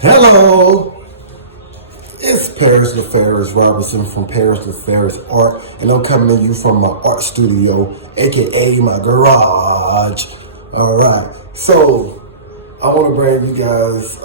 Hello, it's Paris Lafarris Robinson from Paris Lafarris Art, and I'm coming to you from my art studio, aka my garage. All right, so I want to bring you guys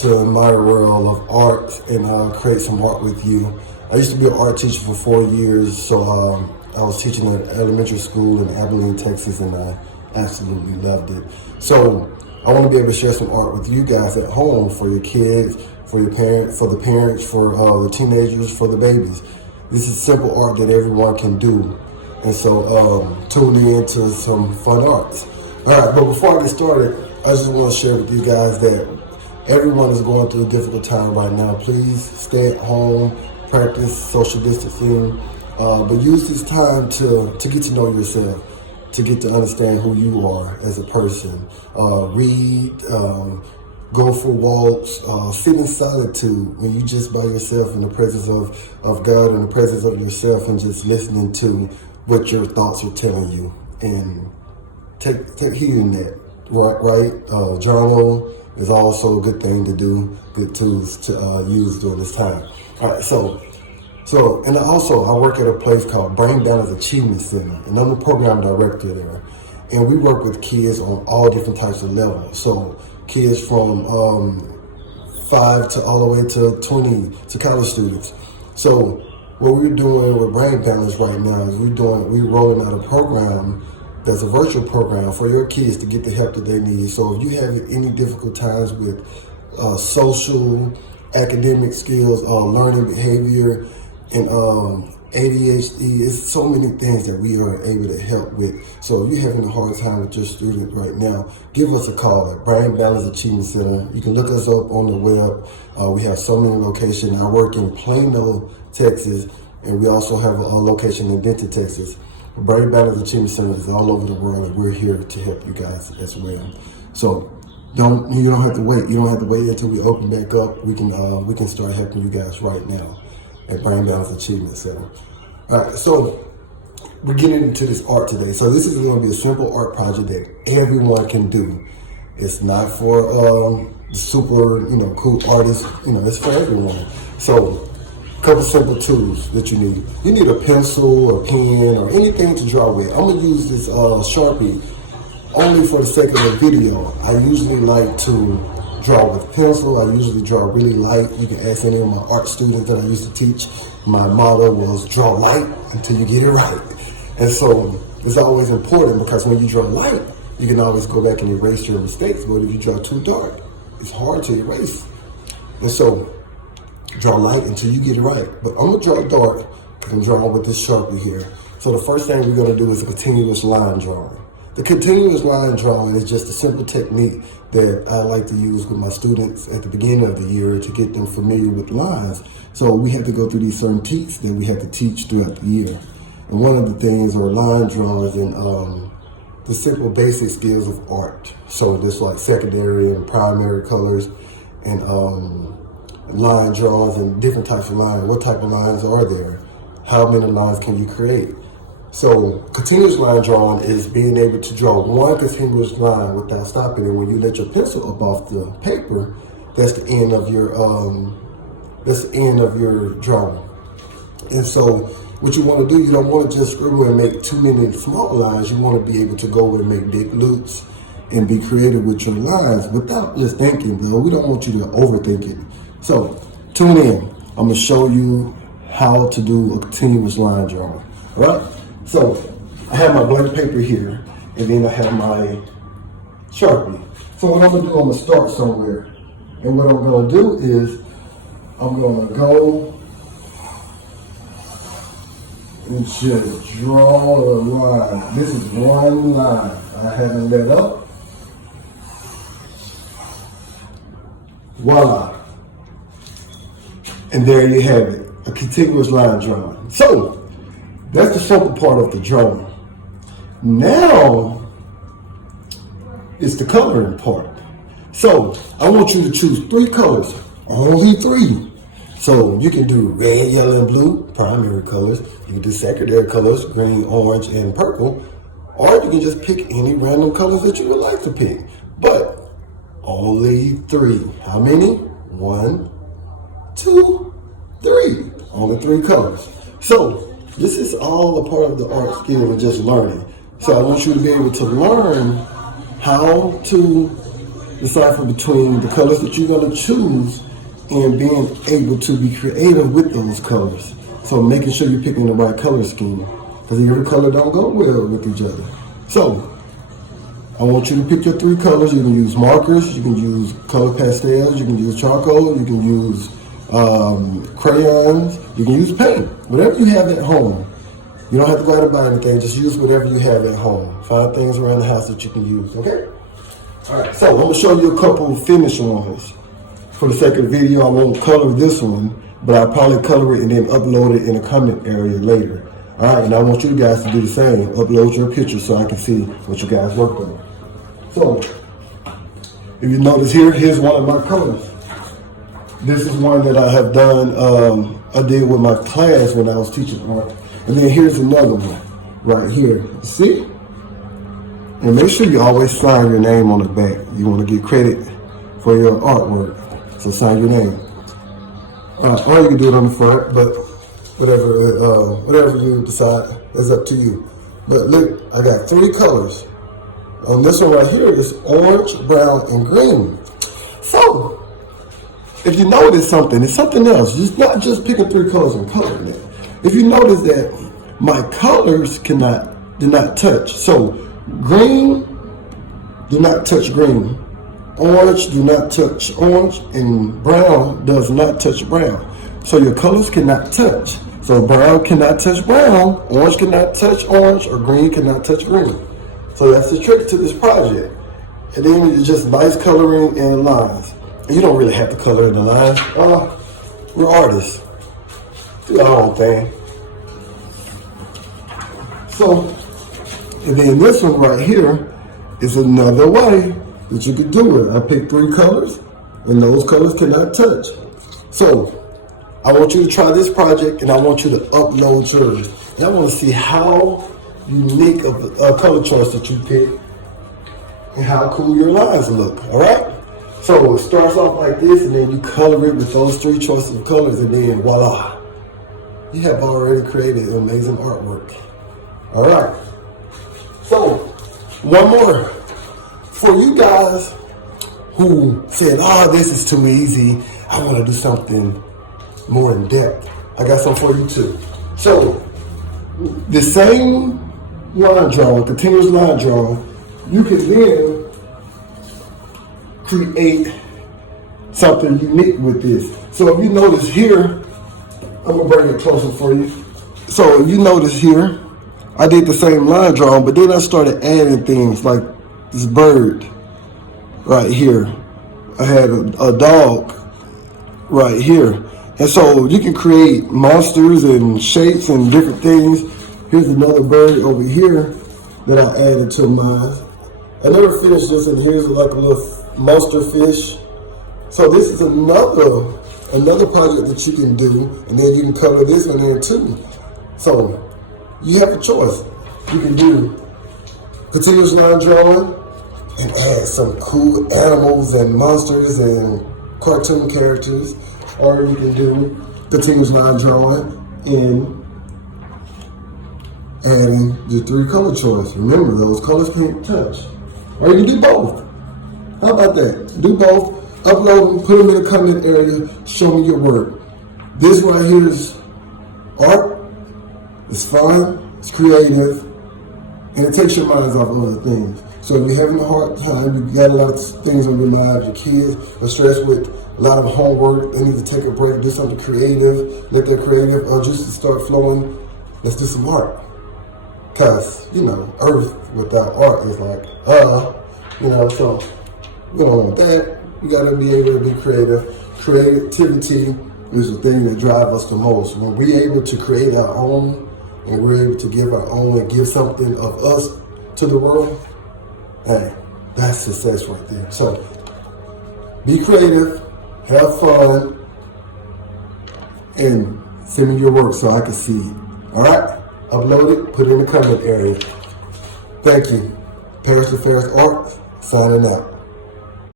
to my world of art and create some art with you. I used to be an art teacher for 4 years, so I was teaching at elementary school in Abilene, Texas, and I absolutely loved it. So I want to be able to share some art with you guys at home for your kids, for your parents, for the parents, for the teenagers, for the babies. This is simple art that everyone can do. And so tune in to some fun arts. All right, but before I get started, I just want to share with you guys that everyone is going through a difficult time right now. Please stay at home, practice social distancing, but use this time to get to know yourself, to get to understand who you are as a person. Read, go for walks, sit in solitude when you just by yourself in the presence of God, in the presence of yourself, and just listening to what your thoughts are telling you, and take heed in that. Right? Journal is also a good thing to do, good tools to use during this time. All right, and also I work at a place called Brain Balance Achievement Center, and I'm the program director there. And we work with kids on all different types of levels. So kids from 5 to all the way to 20 to college students. So what we're doing with Brain Balance right now is we're rolling out a program that's a virtual program for your kids to get the help that they need. So if you have any difficult times with social, academic skills, learning behavior, and ADHD, it's so many things that we are able to help with. So if you're having a hard time with your student right now, give us a call at Brain Balance Achievement Center. You can look us up on the web. We have so many locations. I work in Plano, Texas, and we also have a location in Denton, Texas. Brain Balance Achievement Center is all over the world, and we're here to help you guys as well. So you don't have to wait. You don't have to wait until we open back up. We can start helping you guys right now at Brain Balance Achievement Center. All right, so we're getting into this art today. So this is going to be a simple art project that everyone can do. It's not for super, cool artists. It's for everyone. So a couple simple tools that you need. You need a pencil or pen or anything to draw with. I'm going to use this Sharpie only for the sake of the video. I usually like to draw with pencil. I usually draw really light. You can ask any of my art students that I used to teach. My motto was draw light until you get it right. And so it's always important, because when you draw light, you can always go back and erase your mistakes. But if you draw too dark, it's hard to erase. And so draw light until you get it right. But I'm going to draw dark and draw with this Sharpie here. So the first thing we're going to do is a continuous line drawing. The continuous line drawing is just a simple technique that I like to use with my students at the beginning of the year to get them familiar with lines. So we have to go through these certain teats that we have to teach throughout the year. And one of the things are line drawings and the simple basic skills of art. So this like secondary and primary colors and line drawings and different types of lines. What type of lines are there? How many lines can you create? So continuous line drawing is being able to draw one continuous line without stopping it. When you let your pencil up off the paper, that's the end of your drawing. And so what you want to do, you don't want to just scribble and make too many small lines. You want to be able to go and make big loops and be creative with your lines without just thinking, though. We don't want you to overthink it. So tune in. I'm going to show you how to do a continuous line drawing. All right? So I have my blank paper here, and then I have my Sharpie. So what I'm going to do, I'm going to start somewhere. And what I'm going to do is I'm going to go and just draw a line. This is one line. I haven't let up. Voila. And there you have it, a continuous line drawing. So that's the simple part of the drawing. Now it's the coloring part. So I want you to choose 3 colors, only 3. So you can do red, yellow, and blue, primary colors. You can do secondary colors, green, orange, and purple. Or you can just pick any random colors that you would like to pick. But only 3. How many? 1, 2, 3. Only 3 colors. So this is all a part of the art skill of just learning. So I want you to be able to learn how to decipher between the colors that you're going to choose and being able to be creative with those colors. So making sure you're picking the right color scheme, because every color don't go well with each other. So I want you to pick your 3 colors. You can use markers, you can use color pastels, you can use charcoal, you can use crayons, you can use paint, whatever you have at home. You don't have to go out and buy anything, just use whatever you have at home. Find things around the house that you can use, okay? All right, so I'm gonna show you a couple finished ones. For the sake of the video, I won't color this one, but I'll probably color it and then upload it in a comment area later. All right, and I want you guys to do the same. Upload your picture so I can see what you guys worked on. So, if you notice here, here's one of my colors. This is one that I have done, I did with my class when I was teaching art. And then here's another one right here. See? And make sure you always sign your name on the back. You want to get credit for your artwork, so sign your name. Or you can do it on the front, but whatever you decide is up to you. But look, I got 3 colors. On this one right here is orange, brown, and green. So, if you notice something, it's something else. It's not just picking 3 colors and coloring it. If you notice that my colors do not touch. So, green, do not touch green. Orange, do not touch orange. And brown does not touch brown. So your colors cannot touch. So brown cannot touch brown, orange cannot touch orange, or green cannot touch green. So that's the trick to this project. And then it's just nice coloring and lines. And you don't really have to color in the lines. We're artists. Do our own thing. So, and then this one right here is another way that you could do it. I picked 3 colors, and those colors cannot touch. So, I want you to try this project, and I want you to upload yours. And I want to see how unique of a color choice that you pick, and how cool your lines look, all right? So it starts off like this, and then you color it with those 3 choices of colors, and then voila, you have already created amazing artwork. All right. So one more for you guys who said, "Oh, this is too easy. I want to do something more in depth." I got something for you too. So the same line drawing, continuous line drawing, you can then create something unique with this. So if you notice here, I'm gonna bring it closer for you. So if you notice here, I did the same line drawing, but then I started adding things like this bird right here. I had a dog right here. And so you can create monsters and shapes and different things. Here's another bird over here that I added to mine. I never finished this, and here's like a little monster fish. So this is another project that you can do, and then you can color this one in too. So you have a choice. You can do continuous line drawing and add some cool animals and monsters and cartoon characters, or you can do continuous line drawing and adding the 3 color choice. Remember, those colors can't touch. Or you can do both. How about that? Do both. Upload them, put them in the comment area, show me your work. This right here is art. It's fun, it's creative, and it takes your minds off other things. So if you're having a hard time, you got a lot of things on your mind, your kids are stressed with a lot of homework, they need to take a break, do something creative, let their creative juices start flowing, let's do some art. Because, Earth without art is like, so we don't want that. We got to be able to be creative. Creativity is the thing that drives us the most. When we're able to create our own, and we're able to give our own and give something of us to the world, hey, that's success right there. So be creative, have fun, and send me your work so I can see it. All right? Upload it, put it in the comment area. Thank you. Paris Lafarris Art, signing out.